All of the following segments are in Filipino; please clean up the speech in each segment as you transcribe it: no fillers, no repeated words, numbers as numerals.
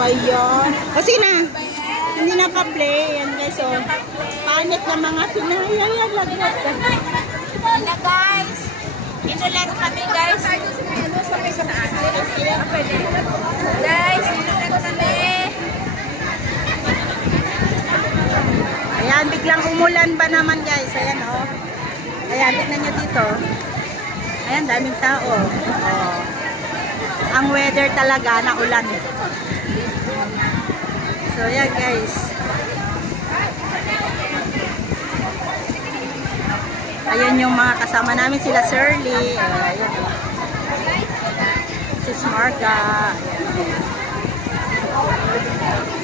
ba yan? Kasi na, hindi naka-play. Yan guys, oh. Panit na mga pinaya. Yan, lagnat. Hello guys. Ito lang kami guys. Guys, ito lang kami. Ayan, biglang umulan ba naman guys. Ayan, oh. Ayan, tignan nyo dito. Ayan, daming tao. Oh. Ang weather talaga na ulan. So, ayan guys. Ayan yung mga kasama namin, sila Shirley. Ayan. Sis Marga.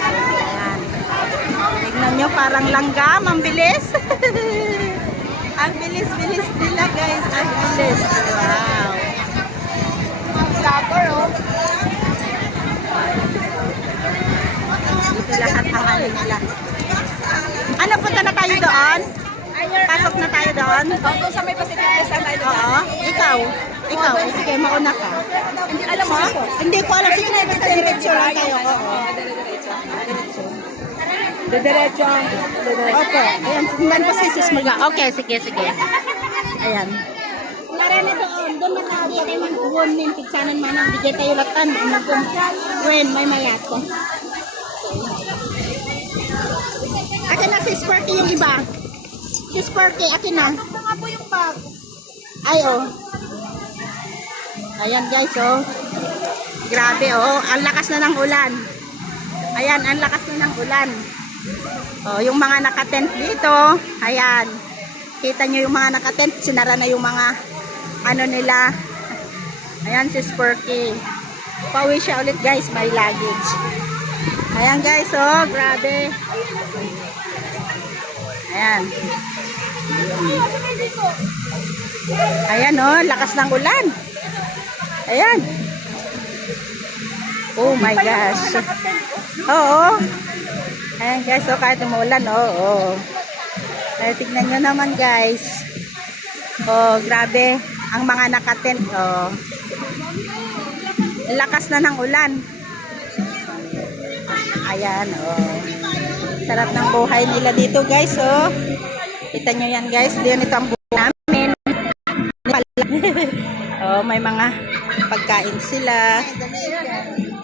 Ayan. Tignan nyo, parang langgam. Ang bilis. Ang bilis-bilis nila guys. Ang bilis. Wow. Supper oh. Dito lahat ang alin nila. Ano, punta na tayo doon? Pasok na tayo doon? Doon sa may Pacific Place na tayo. Oo. Ikaw? Ikaw? Sige, mauna ka. Alam mo? Hindi ko alam. Sige, diretso lang tayo. Oo. Diretso. Opo. Ayan, sundan po si Sis Marga. Okay, sige, sige. Ayan. Marami doon. Doon na tayo tayo mag-uwan ng pigsanan manang. Di tayo latan. When may mayat ko. Akin na si Sparky yung iba. Si Sparky, akin na. Ano nga po yung bag? Ay, oh. Ayan guys, oh. Grabe, oh. Ang lakas na ng ulan. Ayan, ang lakas na ng ulan. Oh, yung mga nakatent dito, ayan. Kita nyo yung mga nakatent, sinara na yung mga ano nila. Ayan si Sparky. Pauwi siya ulit guys, may luggage. Ayan guys, oh, grabe. Ayan. Ayan, oh, lakas ng ulan. Ayan. Oh my gosh. Oo. Ayan guys, oh, kahit umulan, oo. Tignan nyo naman guys. Oh, grabe. Ang mga nakatent, oh. Lakas na ng ulan. Ayan, oh. Sarap ng buhay nila dito guys, oh. Kita nyo yan guys. Diyan ito ang buhay namin. Oh, may mga pagkain sila.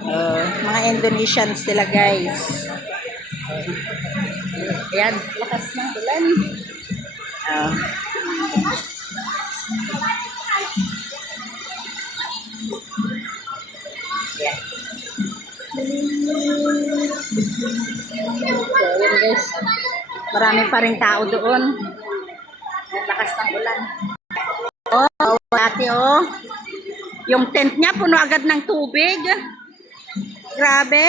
Oh, mga Indonesian sila guys. Ayan, lakas ng ulan. Oh. Yeah. So, yun guys. Marami pa rin tao doon. Lakas ng ulan. Oh, dati oh. Yung tent niya puno agad ng tubig. Grabe.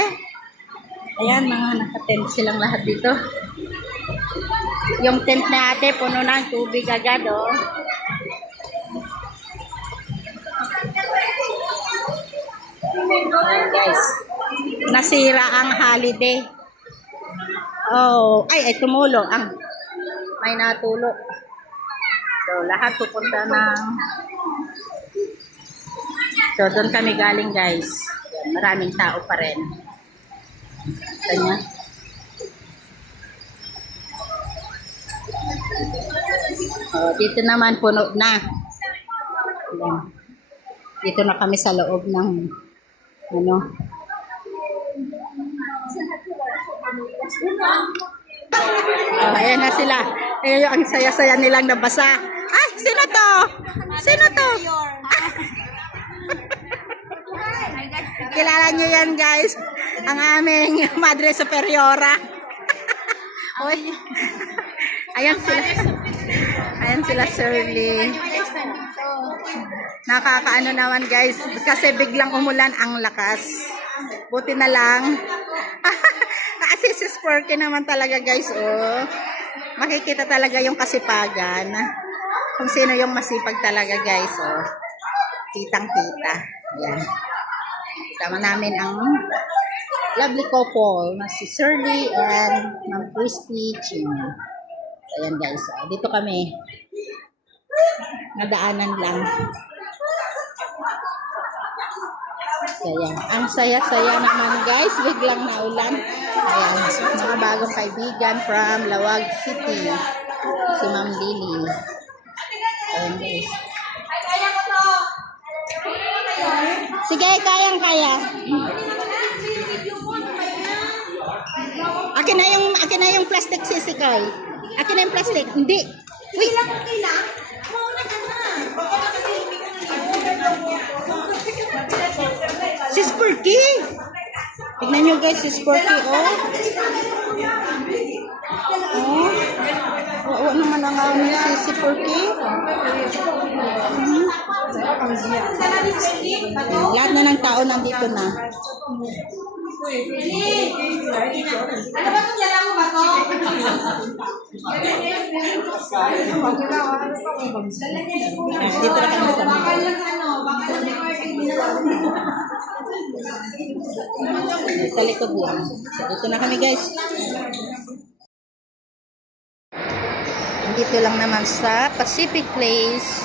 Ayan, mga naka-tent silang lahat dito. Yung tent na ate, puno ng tubig agad, oh. Ayan, guys. Nasira ang holiday. Oh, ay tumulo. May natulo. So, lahat pupunta ng... So, doon kami galing, guys. Maraming tao pa rin. Kanya. Oh, dito naman puno na. Ayan. Dito na kami sa loob ng ano. Oh, ayan na sila. Ayan, ang saya-saya nilang nabasa. Ay, sino to? Sino to? Kilala nyo yan guys. Ang aming Madre Superiora. Uy. Ayan sila. Ayan sila Shirley. Nakakaano naman guys. Kasi biglang umulan ang lakas. Buti na lang. Kasi si Sparky naman talaga guys. Oh. Makikita talaga yung kasipagan. Kung sino yung masipag talaga guys. Oh. Kitang-kita. Ayan. Kasama namin ang lovely couple na si Shirley and Ma'am Christy Ching. Ayan guys, dito kami. Nadaanan lang. Kaya, ang saya-saya naman guys, biglang naulan. Ayan, mga bagong kaibigan from Lawag City. Si Ma'am Lily. Ayan guys. Sige, kayang-kaya. Akin na yung plastic sisikay. Akin na yung plastic. Hindi. Wait. Si Spurky. Tignan nyo guys, si Spurky, oh. Oh. Oo naman ang si Spurky. Lahat na ng tao nandito na. Dito na kami sa mga. Sa likod lang. Dito na kami guys. Dito lang naman sa Pacific Place.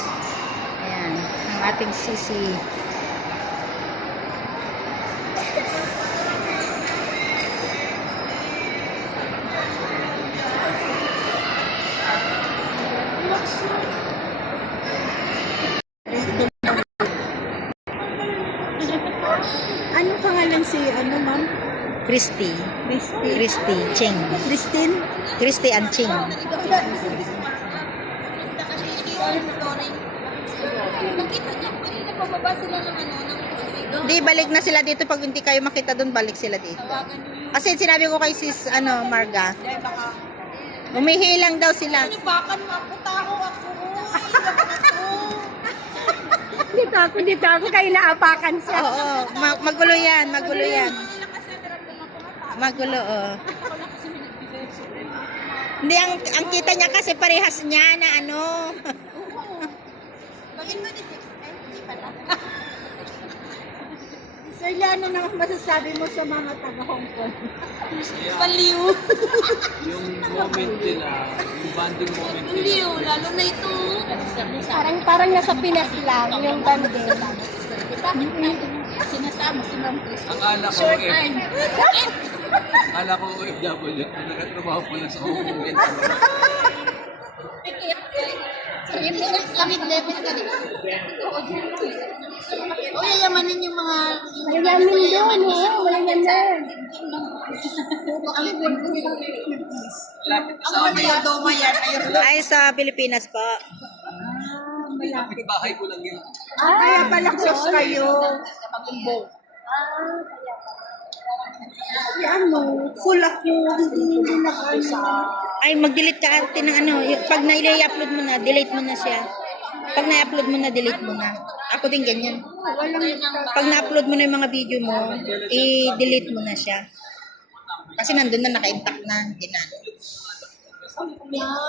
Ayan, ang ating sisi. Anong pangalan si ma'am? Christy. Christy. Christy Ching. Christine? Christy and Ching. Nakita niya kanina pababa sila ng Di, balik na sila dito. Pag hindi kayo makita doon, balik sila dito. Kasi sinabi ko kay sis, Marga. Umihilang daw sila. Baka maputa ako. Dito ako kayo naapakan siya. Oo, magulo yan. Magulo, oh. Hindi, ang kita niya kasi parehas niya na ano. Bakit ko ni 6? Ay, hindi pala. Sir Liano, ano masasabi mo sa mga taga-Hong Kong? Baliw. Yung moment nila, yung bonding moment nila. Baliw, lalo na ito. Parang nasa Pinas lang yung bandera. Sinasama si Ma'am Chris. Akala ko akala ko OFW, nagtatrabaho pala sa Hong Kong. Kami level ka dito. O, yayamanin yung mga... Mayayamin doon, no? Mayayamin. Ang mga doma yan. Ay, sa Pilipinas po. Kapit bahay ko lang yun. Kaya pala close kayo. Full ako. Hindi na kayo. Ay, mag-delete ka ate ng pag na-upload mo na, delete mo na siya. Pag na-upload mo na, delete mo na. Ako din ganyan. Pag na-upload mo na yung mga video mo, i-delete mo na siya. Kasi nandun na, naka-intact na. Hindi na.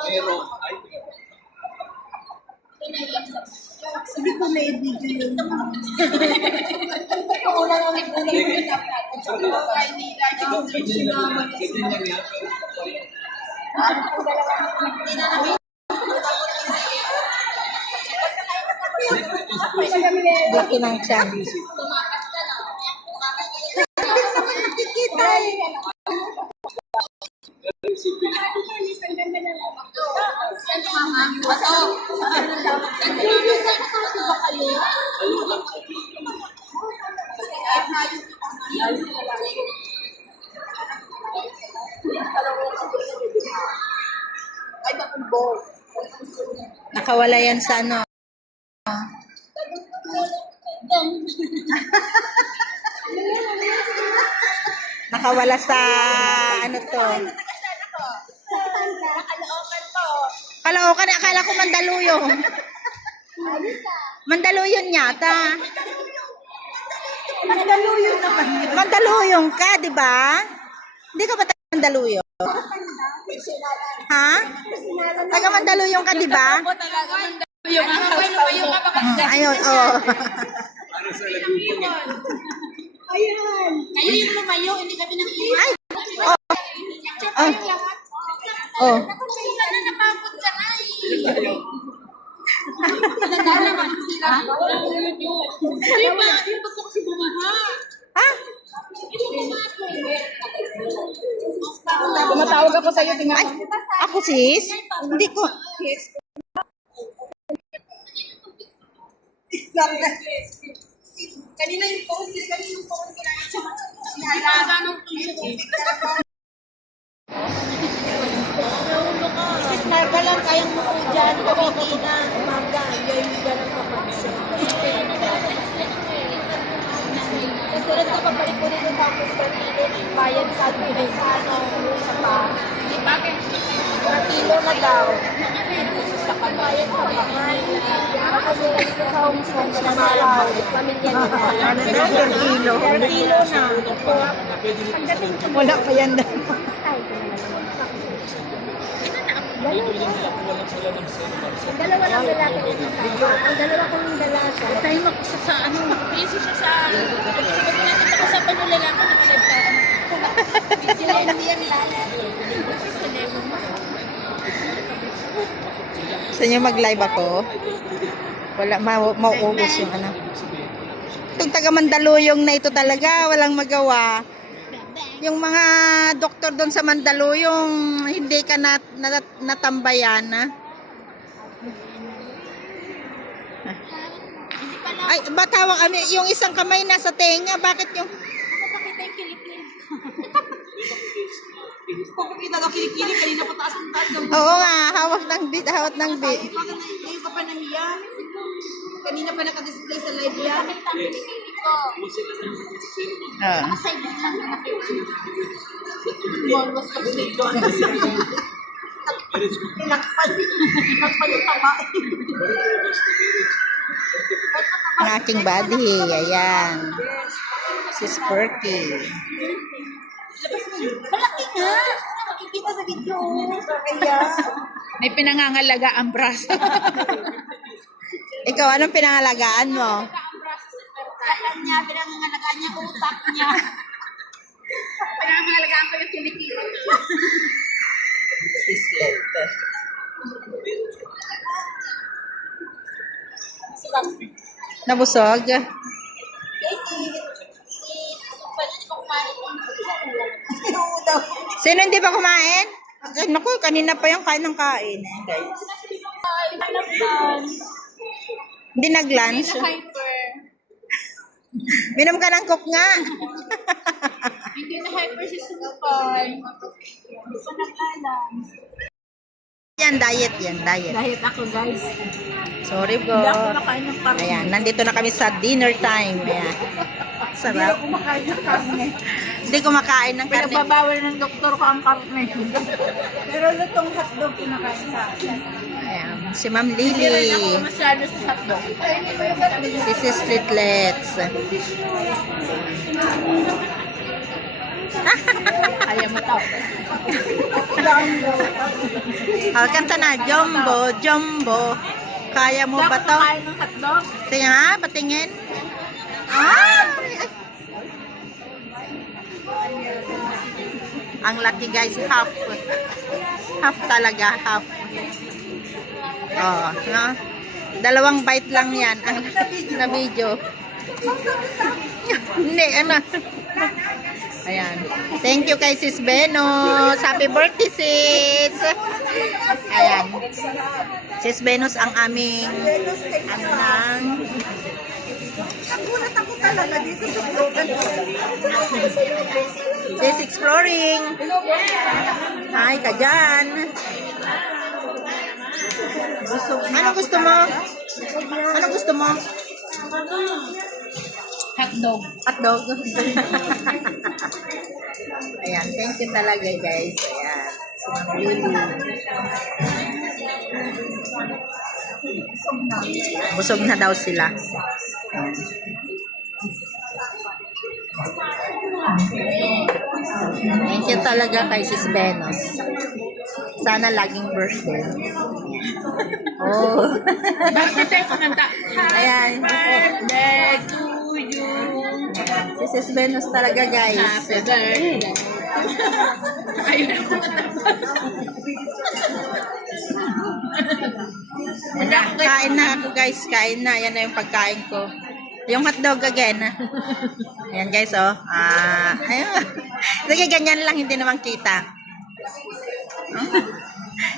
Pero, Hindi ko na i-video yun. ganyan lang yan. Dito ng chan. Nakawala yan sa ano. Nakawala sa ano to. Kalookan, akala ko Mandaluyong. Mandaluyong yata. Mandaluyong naman yun. Mandaluyong ka, di ba? Hindi ka ba taga Mandaluyong? Ha? Taga Mandaluyong ka, di ba? Ayun, oh. Para sa lagubong yan. Ayan. Kayo yung lumayo, hindi kami nang Ay! Oh. Oh. Sana napapot ka na eh. Ha? Tumatawag ako sa'yo, tingnan Ay, ako sis? Hindi ko. Kanina yung phone ko na Mrs. Marga lang, kayang mo po dyan. Kawiti na, umaga. Yan yung ganang kapansin. Kasunod ko pabalik ko dito sa akin per kilo, bayad sa atin sa sa pa. Per kilo na daw. Sa pagbayad sa bakal. Ako nila dito sa Hong Kong, sa Malaw, pamilya nila. Ano daw per kilo? Per kilo na. Wala pa yan daw. Dalawa lang lalaki ko kasama. Ang dalawa kong dalaga. Tayo mag-isa sa ano. Busy siya sa ano. Pag-usapan nyo lalaki na live ka. Sila hindi yan lala. Gusto niyo mag-live ako? Wala, mauubos yung ano. Itong taga Mandaluyong na ito talaga, walang magawa. Yung mga doktor doon sa Mandaluyong, hindi ka natambayan. Ay, batawang ano, yung isang kamay nasa tenga, bakit yung... Pakita yung kilikili. Pakikita daw kilikili, kanina pa taas ang taas. Oo nga, hawak ng bit, hawak ng bit. Bakit ngayon ka pa nahiya? Kanina pa nakadisplay sa live yan. Pakita ang kilikili ko. Ah. Side lang na nakita. Almost complete ko. Pinakpan. Pinakpan yung taba. Ang aking body, ayan. Si Sparky. Malaki nga. Makikita sa video. Kaya. May pinangangalaga ang braso. Ikaw, anong pinangalagaan mo? Katan niya, pinangangalagaan niya, utak niya. Pinangangalagaan ko yung kilikili. Sislet. Nabusog? Sino hindi pa kumain? Ay, naku, kanina pa yung kain ng kain. Guys. Hindi nag-lunch. Hyper. Minom ka ng coke nga. Hindi na hyper si Sumpay. Hindi pa naglalang. Yan, diet yan, diet. Diet ako, guys. Sorry po. Hindi ako nakain ng karne. Ayan, nandito na kami sa dinner time. Ayan. Sarap. Kumakain ng karne. Hindi kumakain ng karne. Pinagbabawal ng doktor ko ang karne. Pero lutong hotdog kinakain sa akin. Ayan, si Ma'am Hindi rin ako Lily. masyado sa hotdog. This is Streetlets. Kaya mo to. Oh, kanta na, Jumbo, Jumbo. Kaya mo ba to? Kain ng hotdog. Sige nga, patingin. Ah! Ang laki guys, half. Half talaga, half. Oh, no? Dalawang bite lang yan ang na video. Hindi, ano. Ayan. Thank you kay Sis Venus. Happy birthday, sis. Ayan. Sis Venus ang aming anang. Nagulat ako talaga dito sa program. Sis exploring. Hi ka dyan. Ano gusto mo? Ano gusto mo? Hotdog. Hotdog. Ayan, thank you talaga guys. Ayan. Si Ma'am Lily. Busog na daw sila. Ayan. Thank you talaga kay Sis Venus. Sana laging birthday. Oh. Birthday ko nanta. Ayan. Birthday to you. Si Sis Venus talaga guys. Happy birthday. Ayun ako Kain na ako guys, kain na. Yan na yung pagkain ko. Yung hotdog again. Ayan guys, oh. Ayun. Sige, ganyan lang, hindi naman kita.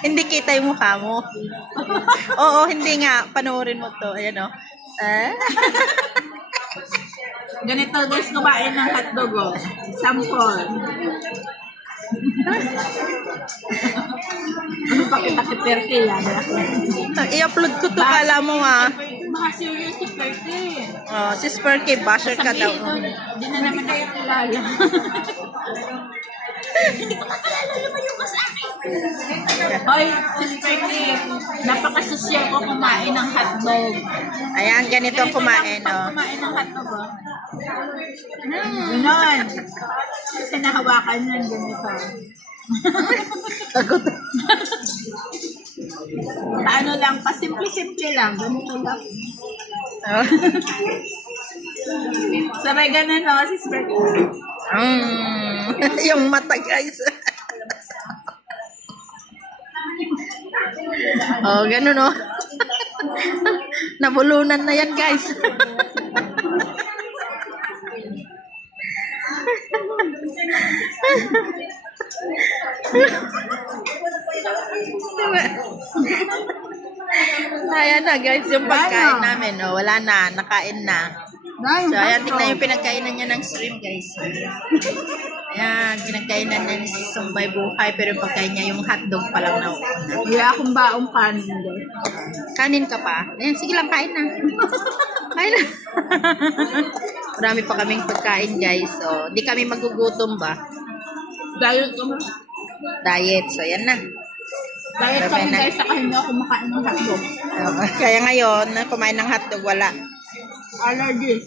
Hindi kita yung mukha mo. Oo, hindi nga. Panoorin mo to. Ayan, oh. Ganito guys, kumain ng hotdog, oh. Sample. Ano pa kita si Perti, yan? I-upload ko to, kala mo ah. Mga serious si Perti. Oh, si Sparky, basher ka daw. Hindi na naman tayo kilala. Hindi ko kakilala, lumayo ka sa akin. Hoy, si Perti, napakasosyal ko kumain ng hotdog. Ayan, ganito ang kumain, oh. Kumain ng hotdog, oh. Ganon. Kasi nahawakan yan, ganito. Paano lang, pasimple-simple lang, ganito lang. Oh. Sabay ganun, no, si Sperky. Yung mata, guys. Oh, ganun, oh. Nabulunan na yan, guys. Ayan na guys, yung pagkain namin, oh, wala na, nakain na. So, ayan, tignan yung pinagkainan niya ng shrimp, guys. Ayan, pinagkainan niya ni Sumbay Buhay, pero yung pagkain niya, yung hotdog pa lang na. Wala akong baong kanin, guys. Kanin ka pa? Ayan, sige lang, kain na. Kain na. Marami pa kaming pagkain, guys. So, di kami magugutom ba? Diet kami. Diet. So, ayan na. Diet kami, guys, saka hindi ako makain ng hotdog. Kaya ngayon, kumain ng hotdog, wala. Allergies.